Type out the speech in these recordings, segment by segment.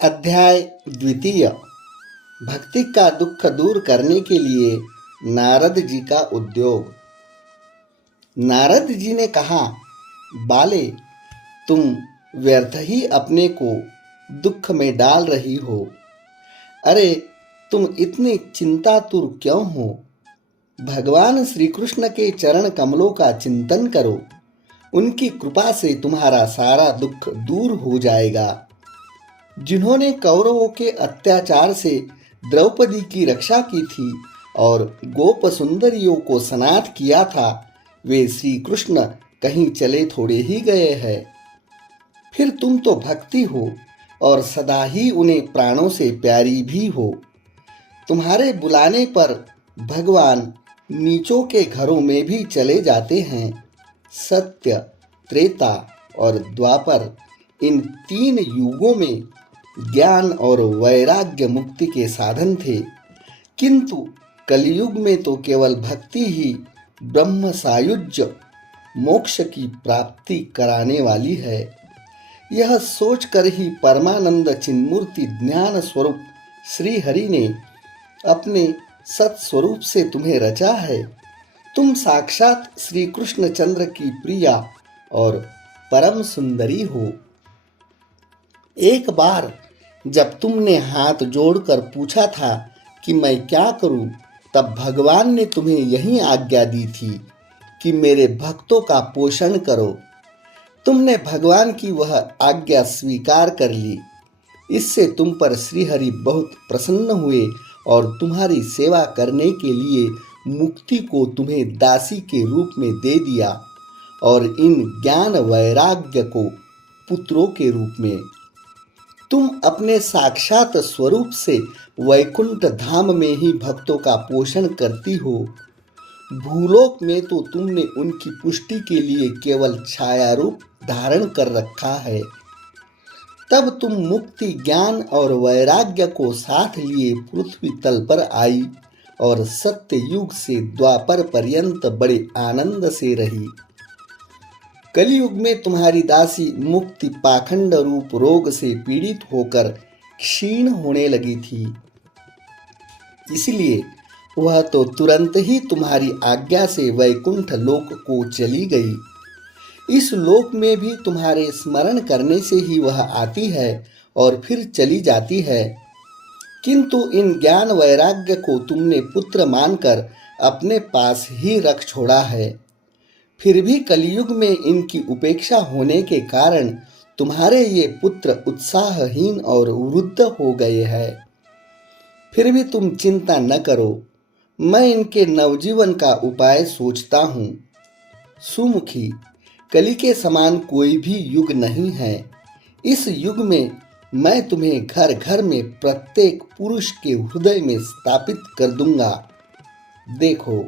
अध्याय द्वितीय। भक्ति का दुख दूर करने के लिए नारद जी का उद्योग। नारद जी ने कहा, बाले, तुम व्यर्थ ही अपने को दुख में डाल रही हो। अरे, तुम इतनी चिंतातुर क्यों हो? भगवान श्री कृष्ण के चरण कमलों का चिंतन करो। उनकी कृपा से तुम्हारा सारा दुख दूर हो जाएगा। जिन्होंने कौरवों के अत्याचार से द्रौपदी की रक्षा की थी और गोप सुंदरियों को सनाथ किया था, वे श्री कृष्ण कहीं चले थोड़े ही गए हैं। फिर तुम तो भक्ति हो और सदा ही उन्हें प्राणों से प्यारी भी हो। तुम्हारे बुलाने पर भगवान नीचों के घरों में भी चले जाते हैं। सत्य, त्रेता और द्वापर, इन 3 युगों में ज्ञान और वैराग्य मुक्ति के साधन थे, किंतु कलयुग में तो केवल भक्ति ही ब्रह्म सायुज्य मोक्ष की प्राप्ति कराने वाली है। यह सोचकर ही परमानंद चिन्मूर्ति ज्ञान स्वरूप श्री हरि ने अपने सत्स्वरूप से तुम्हें रचा है। तुम साक्षात श्री कृष्ण चंद्र की प्रिया और परम सुंदरी हो। एक बार जब तुमने हाथ जोड़कर पूछा था कि मैं क्या करूं, तब भगवान ने तुम्हें यही आज्ञा दी थी कि मेरे भक्तों का पोषण करो। तुमने भगवान की वह आज्ञा स्वीकार कर ली। इससे तुम पर श्रीहरि बहुत प्रसन्न हुए और तुम्हारी सेवा करने के लिए मुक्ति को तुम्हें दासी के रूप में दे दिया और इन ज्ञान वैराग्य को पुत्रों के रूप में। तुम अपने साक्षात स्वरूप से वैकुंठ धाम में ही भक्तों का पोषण करती हो। भूलोक में तो तुमने उनकी पुष्टि के लिए केवल छाया रूप धारण कर रखा है। तब तुम मुक्ति, ज्ञान और वैराग्य को साथ लिए पृथ्वी तल पर आई और सत्य युग से द्वापर पर्यंत बड़े आनंद से रही। कलयुग में तुम्हारी दासी मुक्ति पाखंड रूप रोग से पीड़ित होकर क्षीण होने लगी थी। इसलिए वह तो तुरंत ही तुम्हारी आज्ञा से वैकुंठ लोक को चली गई। इस लोक में भी तुम्हारे स्मरण करने से ही वह आती है और फिर चली जाती है, किंतु इन ज्ञान वैराग्य को तुमने पुत्र मानकर अपने पास ही रख छोड़ा है। फिर भी कलयुग में इनकी उपेक्षा होने के कारण तुम्हारे ये पुत्र उत्साहहीन और वृद्ध हो गए हैं। फिर भी तुम चिंता न करो, मैं इनके नवजीवन का उपाय सोचता हूँ। सुमुखी, कली के समान कोई भी युग नहीं है। इस युग में मैं तुम्हें घर घर में प्रत्येक पुरुष के हृदय में स्थापित कर दूंगा। देखो,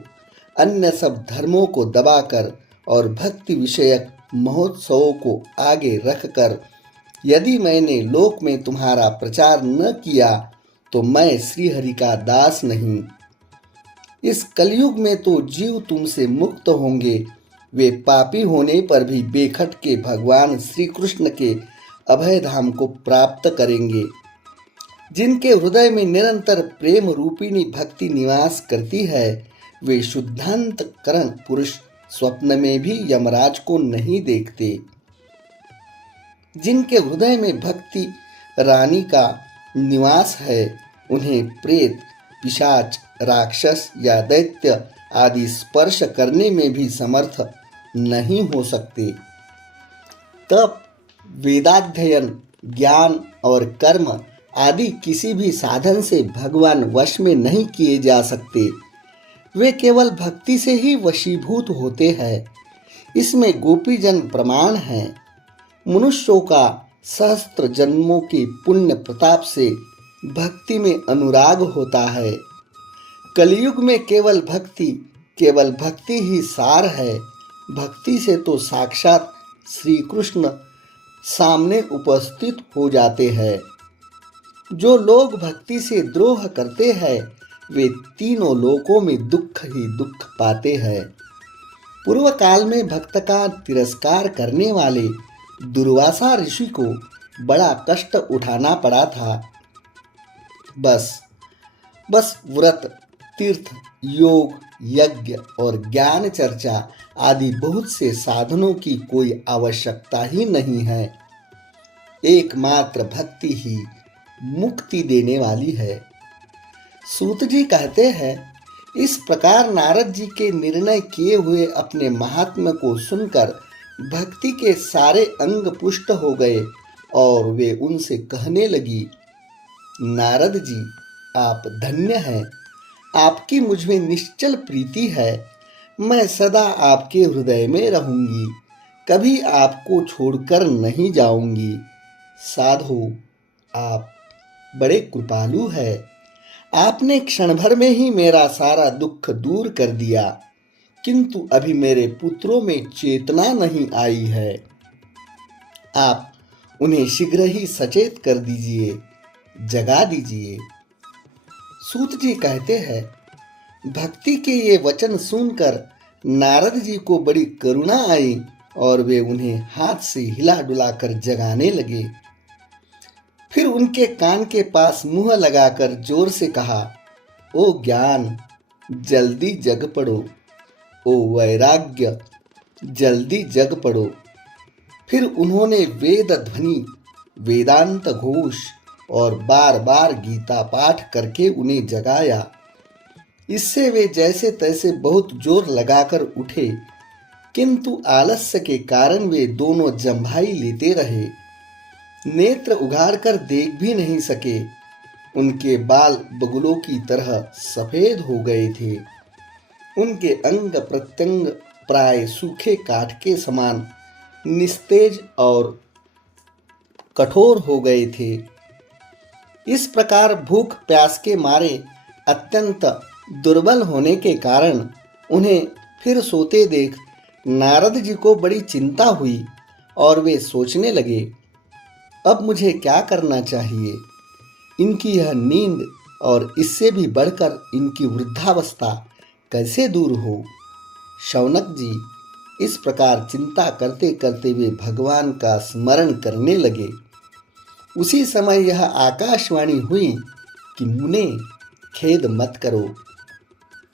अन्य सब धर्मों को दबाकर और भक्ति विषयक महोत्सवों को आगे रखकर यदि मैंने लोक में तुम्हारा प्रचार न किया तो मैं श्रीहरि का दास नहीं। इस कलयुग में तो जीव तुमसे मुक्त होंगे। वे पापी होने पर भी बेखट के भगवान श्री कृष्ण के अभय धाम को प्राप्त करेंगे। जिनके हृदय में निरंतर प्रेम रूपिणी भक्ति निवास करती है, वे शुद्धांतकरण पुरुष स्वप्न में भी यमराज को नहीं देखते। जिनके हृदय में भक्ति रानी का निवास है, उन्हें प्रेत, पिशाच, राक्षस या दैत्य आदि स्पर्श करने में भी समर्थ नहीं हो सकते। तप, वेदाध्ययन, ज्ञान और कर्म आदि किसी भी साधन से भगवान वश में नहीं किए जा सकते। वे केवल भक्ति से ही वशीभूत होते हैं। इसमें गोपीजन प्रमाण हैं। मनुष्यों का सहस्त्र जन्मों के पुण्य प्रताप से भक्ति में अनुराग होता है। कलयुग में केवल भक्ति ही सार है। भक्ति से तो साक्षात श्री कृष्ण सामने उपस्थित हो जाते हैं। जो लोग भक्ति से द्रोह करते हैं, वे तीनों लोकों में दुख ही दुख पाते हैं। पूर्व काल में भक्त का तिरस्कार करने वाले दुर्वासा ऋषि को बड़ा कष्ट उठाना पड़ा था। बस बस व्रत, तीर्थ, योग, यज्ञ और ज्ञान चर्चा आदि बहुत से साधनों की कोई आवश्यकता ही नहीं है। एकमात्र भक्ति ही मुक्ति देने वाली है। सूत जी कहते हैं, इस प्रकार नारद जी के निर्णय किए हुए अपने महात्म्य को सुनकर भक्ति के सारे अंग पुष्ट हो गए और वे उनसे कहने लगी, नारद जी, आप धन्य हैं। आपकी मुझ में निश्चल प्रीति है। मैं सदा आपके हृदय में रहूंगी, कभी आपको छोड़कर नहीं जाऊंगी। साधु, आप बड़े कृपालु हैं। आपने क्षण भर में ही मेरा सारा दुख दूर कर दिया, किंतु अभी मेरे पुत्रों में चेतना नहीं आई है। आप उन्हें शीघ्र ही सचेत कर दीजिए, जगा दीजिए। सूत जी कहते हैं, भक्ति के ये वचन सुनकर नारद जी को बड़ी करुणा आई और वे उन्हें हाथ से हिला डुलाकर जगाने लगे। फिर उनके कान के पास मुंह लगाकर जोर से कहा, ओ ज्ञान, जल्दी जग पड़ो। ओ वैराग्य, जल्दी जग पड़ो। फिर उन्होंने वेद ध्वनि, वेदांत घोष और बार बार गीता पाठ करके उन्हें जगाया। इससे वे जैसे तैसे बहुत जोर लगाकर उठे, किंतु आलस्य के कारण वे दोनों जम्भाई लेते रहे। नेत्र उघाड़कर देख भी नहीं सके। उनके बाल बगुलों की तरह सफेद हो गए थे। उनके अंग प्रत्यंग प्राय सूखे काठ के समान निस्तेज और कठोर हो गए थे। इस प्रकार भूख प्यास के मारे अत्यंत दुर्बल होने के कारण उन्हें फिर सोते देख नारद जी को बड़ी चिंता हुई और वे सोचने लगे, अब मुझे क्या करना चाहिए। इनकी यह नींद और इससे भी बढ़कर इनकी वृद्धावस्था कैसे दूर हो। शौनक जी इस प्रकार चिंता करते करते वे भगवान का स्मरण करने लगे। उसी समय यह आकाशवाणी हुई कि मुने, खेद मत करो,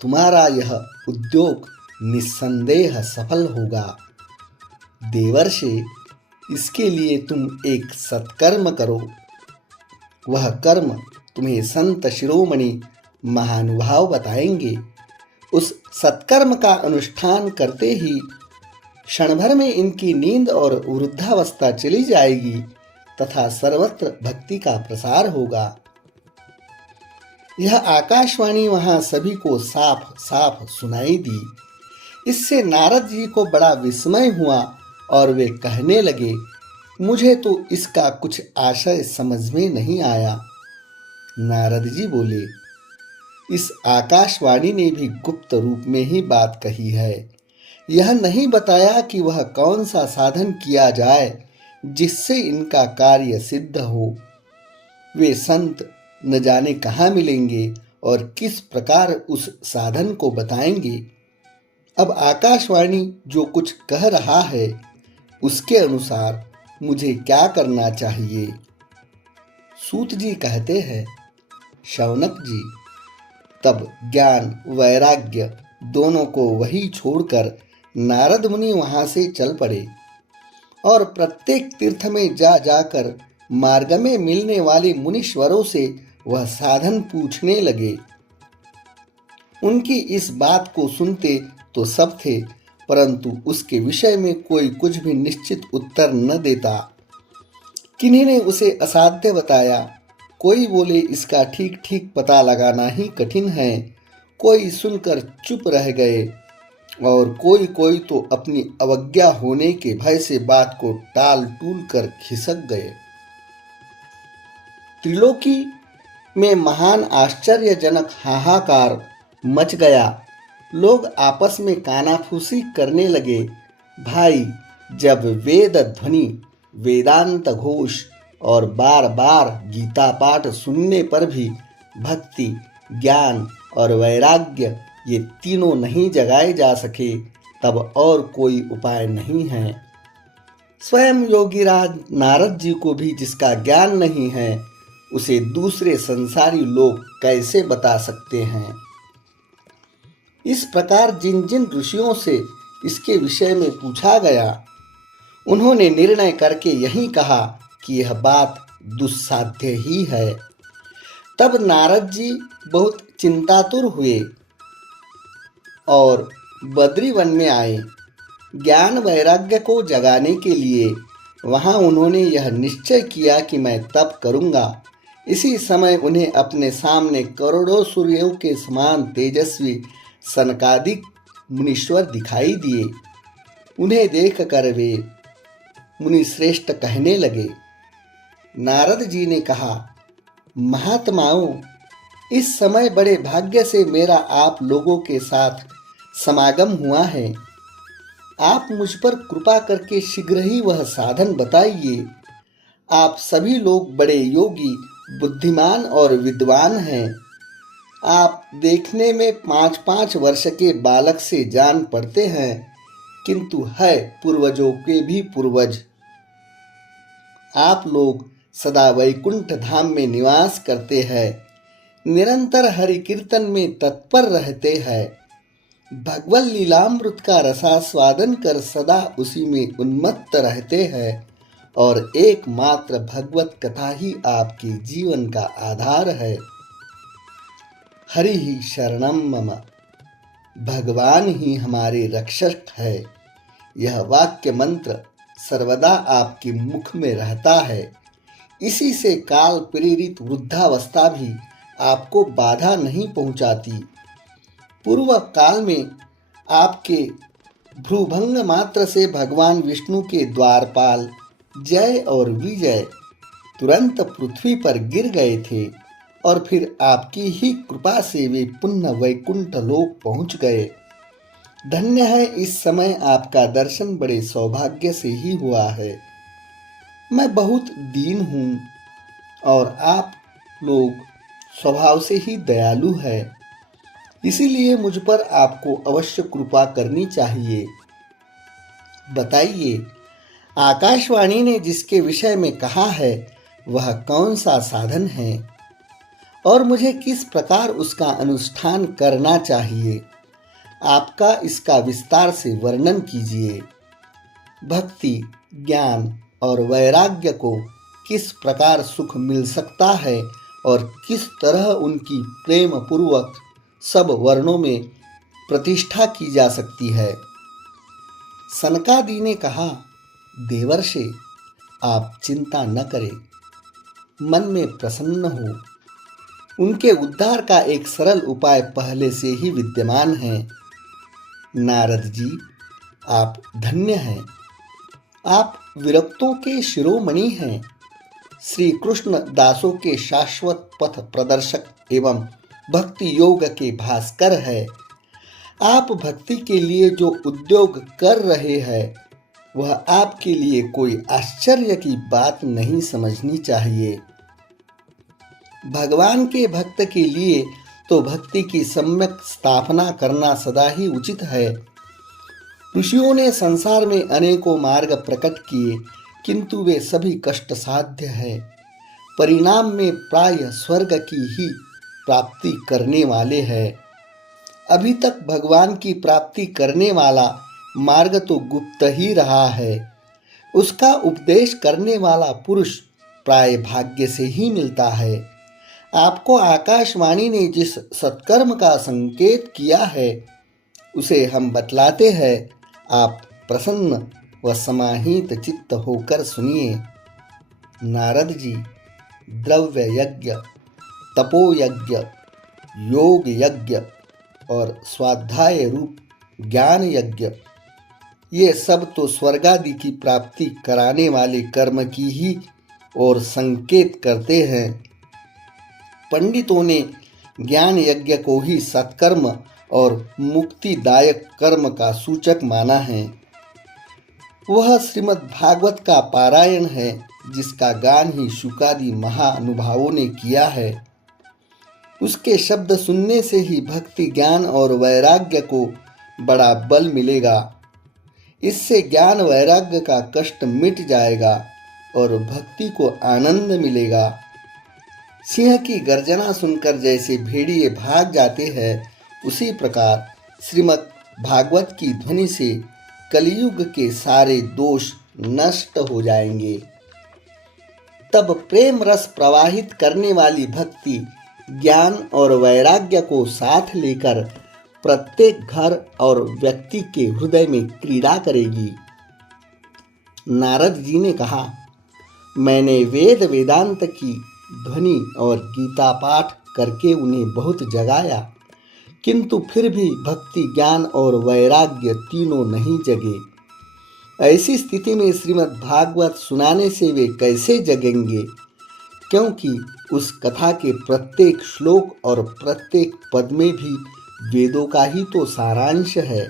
तुम्हारा यह उद्योग निस्संदेह सफल होगा। देवर्षि, इसके लिए तुम एक सत्कर्म करो। वह कर्म तुम्हें संत शिरोमणि महानुभाव बताएंगे। उस सत्कर्म का अनुष्ठान करते ही क्षण भर में इनकी नींद और वृद्धावस्था चली जाएगी तथा सर्वत्र भक्ति का प्रसार होगा। यह आकाशवाणी वहां सभी को साफ साफ सुनाई दी। इससे नारद जी को बड़ा विस्मय हुआ और वे कहने लगे, मुझे तो इसका कुछ आशय समझ में नहीं आया। नारद जी बोले, इस आकाशवाणी ने भी गुप्त रूप में ही बात कही है। यह नहीं बताया कि वह कौन सा साधन किया जाए जिससे इनका कार्य सिद्ध हो। वे संत न जाने कहाँ मिलेंगे और किस प्रकार उस साधन को बताएंगे। अब आकाशवाणी जो कुछ कह रहा है उसके अनुसार मुझे क्या करना चाहिए। सूत जी कहते हैं, शौनक जी, तब ज्ञान वैराग्य दोनों को वही छोड़कर नारद मुनि वहां से चल पड़े और प्रत्येक तीर्थ में जा जाकर मार्ग में मिलने वाले मुनीश्वरों से वह साधन पूछने लगे। उनकी इस बात को सुनते तो सब थे, परंतु उसके विषय में कोई कुछ भी निश्चित उत्तर न देता। किन्हीं ने उसे असाध्य बताया, कोई बोले इसका ठीक ठीक पता लगाना ही कठिन है, कोई सुनकर चुप रह गए और कोई तो अपनी अवज्ञा होने के भय से बात को टाल टूल कर खिसक गए। त्रिलोकी में महान आश्चर्यजनक हाहाकार मच गया। लोग आपस में कानाफूसी करने लगे। भाई, जब वेद ध्वनि, वेदांत घोष और बार बार गीता पाठ सुनने पर भी भक्ति, ज्ञान और वैराग्य ये तीनों नहीं जगाए जा सके, तब और कोई उपाय नहीं है। स्वयं योगीराज नारद जी को भी जिसका ज्ञान नहीं है, उसे दूसरे संसारी लोग कैसे बता सकते हैं। इस प्रकार जिन जिन ऋषियों से इसके विषय में पूछा गया, उन्होंने निर्णय करके यही कहा कि यह बात दुस्साध्य ही है। तब नारद जी बहुत चिंतातुर हुए और बद्रीवन में आए। ज्ञान वैराग्य को जगाने के लिए वहां उन्होंने यह निश्चय किया कि मैं तप करूंगा। इसी समय उन्हें अपने सामने करोड़ों सूर्यों के समान तेजस्वी सनकादिक मुनीश्वर दिखाई दिए। उन्हें देखकर वे मुनि श्रेष्ठ कहने लगे। नारद जी ने कहा, महात्माओं, इस समय बड़े भाग्य से मेरा आप लोगों के साथ समागम हुआ है। आप मुझ पर कृपा करके शीघ्र ही वह साधन बताइए। आप सभी लोग बड़े योगी, बुद्धिमान और विद्वान हैं। आप देखने में 5-5 वर्ष के बालक से जान पड़ते हैं, किंतु है पूर्वजों के भी पूर्वज। आप लोग सदा वैकुंठ धाम में निवास करते हैं, निरंतर हरि कीर्तन में तत्पर रहते हैं, भगवत लीलामृत का रसास्वादन कर सदा उसी में उन्मत्त रहते हैं और एकमात्र भगवत कथा ही आपके जीवन का आधार है। हरि ही शरणम मम, भगवान ही हमारे रक्षक है। यह वाक्य मंत्र सर्वदा आपके मुख में रहता है। इसी से काल प्रेरित वृद्धावस्था भी आपको बाधा नहीं पहुंचाती। पूर्व काल में आपके भ्रूभंग मात्र से भगवान विष्णु के द्वारपाल जय और विजय तुरंत पृथ्वी पर गिर गए थे और फिर आपकी ही कृपा से वे पुनः वैकुंठ लोक पहुंच गए। धन्य है, इस समय आपका दर्शन बड़े सौभाग्य से ही हुआ है। मैं बहुत दीन हूँ और आप लोग स्वभाव से ही दयालु है, इसीलिए मुझ पर आपको अवश्य कृपा करनी चाहिए। बताइए, आकाशवाणी ने जिसके विषय में कहा है वह कौन सा साधन है और मुझे किस प्रकार उसका अनुष्ठान करना चाहिए। आपका इसका विस्तार से वर्णन कीजिए। भक्ति, ज्ञान और वैराग्य को किस प्रकार सुख मिल सकता है और किस तरह उनकी प्रेम पूर्वक सब वर्णों में प्रतिष्ठा की जा सकती है। सनकादि ने कहा, देवर्षि, आप चिंता न करें, मन में प्रसन्न हो। उनके उद्धार का एक सरल उपाय पहले से ही विद्यमान है। नारद जी, आप धन्य हैं। आप विरक्तों के शिरोमणि हैं, श्री कृष्ण दासों के शाश्वत पथ प्रदर्शक एवं भक्ति योग के भास्कर है। आप भक्ति के लिए जो उद्योग कर रहे हैं वह आपके लिए कोई आश्चर्य की बात नहीं समझनी चाहिए। भगवान के भक्त के लिए तो भक्ति की सम्यक स्थापना करना सदा ही उचित है। ऋषियों ने संसार में अनेकों मार्ग प्रकट किए, किंतु वे सभी कष्ट साध्य है। परिणाम में प्राय स्वर्ग की ही प्राप्ति करने वाले हैं। अभी तक भगवान की प्राप्ति करने वाला मार्ग तो गुप्त ही रहा है। उसका उपदेश करने वाला पुरुष प्राय भाग्य से ही मिलता है। आपको आकाशवाणी ने जिस सत्कर्म का संकेत किया है उसे हम बतलाते हैं। आप प्रसन्न व समाहित चित्त होकर सुनिए। नारद जी, द्रव्य यज्ञ, तपो यज्ञ, योग यज्ञ और स्वाध्याय रूप ज्ञान यज्ञ, ये सब तो स्वर्गादि की प्राप्ति कराने वाले कर्म की ही ओर संकेत करते हैं। पंडितों ने ज्ञान यज्ञ को ही सत्कर्म और मुक्तिदायक कर्म का सूचक माना है। वह श्रीमद् भागवत का पारायण है, जिसका गान ही शुकादि महानुभावों ने किया है। उसके शब्द सुनने से ही भक्ति, ज्ञान और वैराग्य को बड़ा बल मिलेगा। इससे ज्ञान वैराग्य का कष्ट मिट जाएगा और भक्ति को आनंद मिलेगा। सिंह की गर्जना सुनकर जैसे भेड़िए भाग जाते हैं, उसी प्रकार श्रीमद् भागवत की ध्वनि से कलयुग के सारे दोष नष्ट हो जाएंगे। तब प्रेम रस प्रवाहित करने वाली भक्ति ज्ञान और वैराग्य को साथ लेकर प्रत्येक घर और व्यक्ति के हृदय में क्रीड़ा करेगी। नारद जी ने कहा, मैंने वेद वेदांत की ध्वनि और गीता पाठ करके उन्हें बहुत जगाया, किंतु फिर भी भक्ति ज्ञान और वैराग्य तीनों नहीं जगे। ऐसी स्थिति में श्रीमद् भागवत सुनाने से वे कैसे जगेंगे, क्योंकि उस कथा के प्रत्येक श्लोक और प्रत्येक पद में भी वेदों का ही तो सारांश है।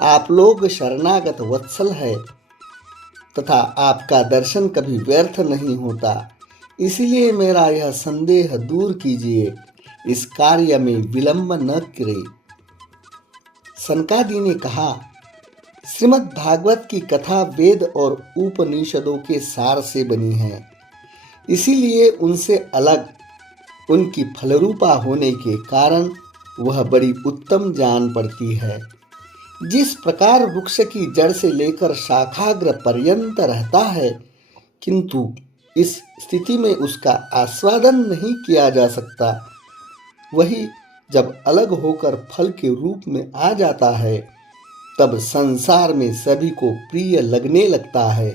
आप लोग शरणागत वत्सल है तथा आपका दर्शन कभी व्यर्थ नहीं होता, इसलिए मेरा यह संदेह दूर कीजिए, इस कार्य में विलंब न करे। सनकादि ने कहा, श्रीमद् भागवत की कथा वेद और उपनिषदों के सार से बनी है, इसीलिए उनसे अलग उनकी फलरूपा होने के कारण वह बड़ी उत्तम जान पड़ती है। जिस प्रकार वृक्ष की जड़ से लेकर शाखाग्र पर्यंत रहता है, किंतु इस स्थिति में उसका आस्वादन नहीं किया जा सकता, वही जब अलग होकर फल के रूप में आ जाता है, तब संसार में सभी को प्रिय लगने लगता है।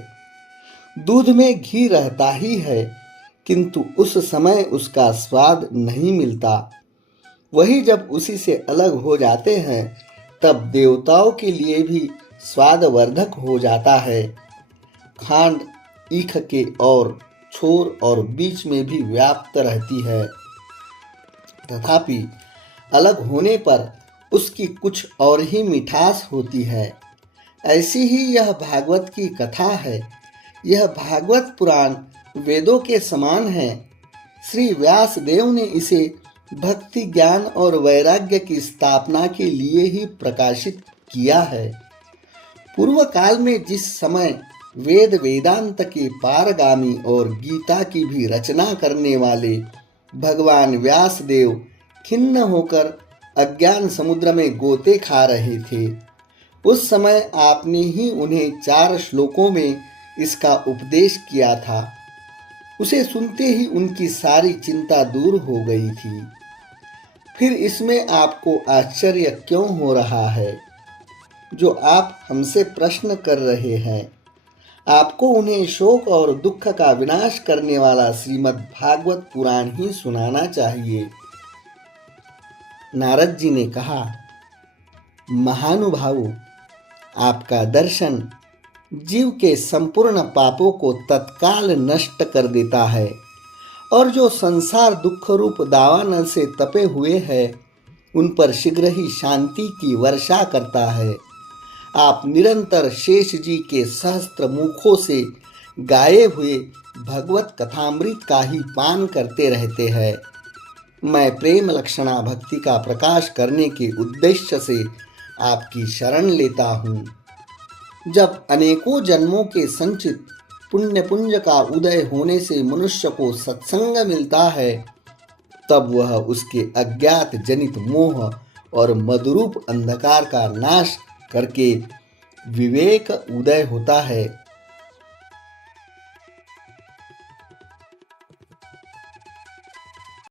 दूध में घी रहता ही है, किंतु उस समय उसका स्वाद नहीं मिलता। वही जब उसी से अलग हो जाते हैं, तब देवताओं के लिए भी स्वादवर्धक हो जाता है। खांड ईख के और छोर और बीच में भी व्याप्त रहती है, तथापि अलग होने पर उसकी कुछ और ही मिठास होती है। ऐसी ही यह भागवत की कथा है। यह भागवत पुराण वेदों के समान है। श्री व्यास देव ने इसे भक्ति ज्ञान और वैराग्य की स्थापना के लिए ही प्रकाशित किया है। पूर्व काल में जिस समय वेद वेदांत के पारगामी और गीता की भी रचना करने वाले भगवान व्यास देव खिन्न होकर अज्ञान समुद्र में गोते खा रहे थे, उस समय आपने ही उन्हें 4 श्लोकों में इसका उपदेश किया था। उसे सुनते ही उनकी सारी चिंता दूर हो गई थी। फिर इसमें आपको आश्चर्य क्यों हो रहा है, जो आप हमसे प्रश्न कर रहे हैं? आपको उन्हें शोक और दुख का विनाश करने वाला श्रीमद् भागवत पुराण ही सुनाना चाहिए। नारद जी ने कहा, महानुभावों, आपका दर्शन जीव के संपूर्ण पापों को तत्काल नष्ट कर देता है और जो संसार दुख रूप दावानल से तपे हुए हैं, उन पर शीघ्र ही शांति की वर्षा करता है। आप निरंतर शेष जी के सहस्त्र मुखों से गाए हुए भगवत कथामृत का ही पान करते रहते हैं। मैं प्रेम लक्षणा भक्ति का प्रकाश करने के उद्देश्य से आपकी शरण लेता हूँ। जब अनेकों जन्मों के संचित पुण्य पुंज का उदय होने से मनुष्य को सत्संग मिलता है, तब वह उसके अज्ञात जनित मोह और मदरूप अंधकार का नाश करके विवेक उदय होता है।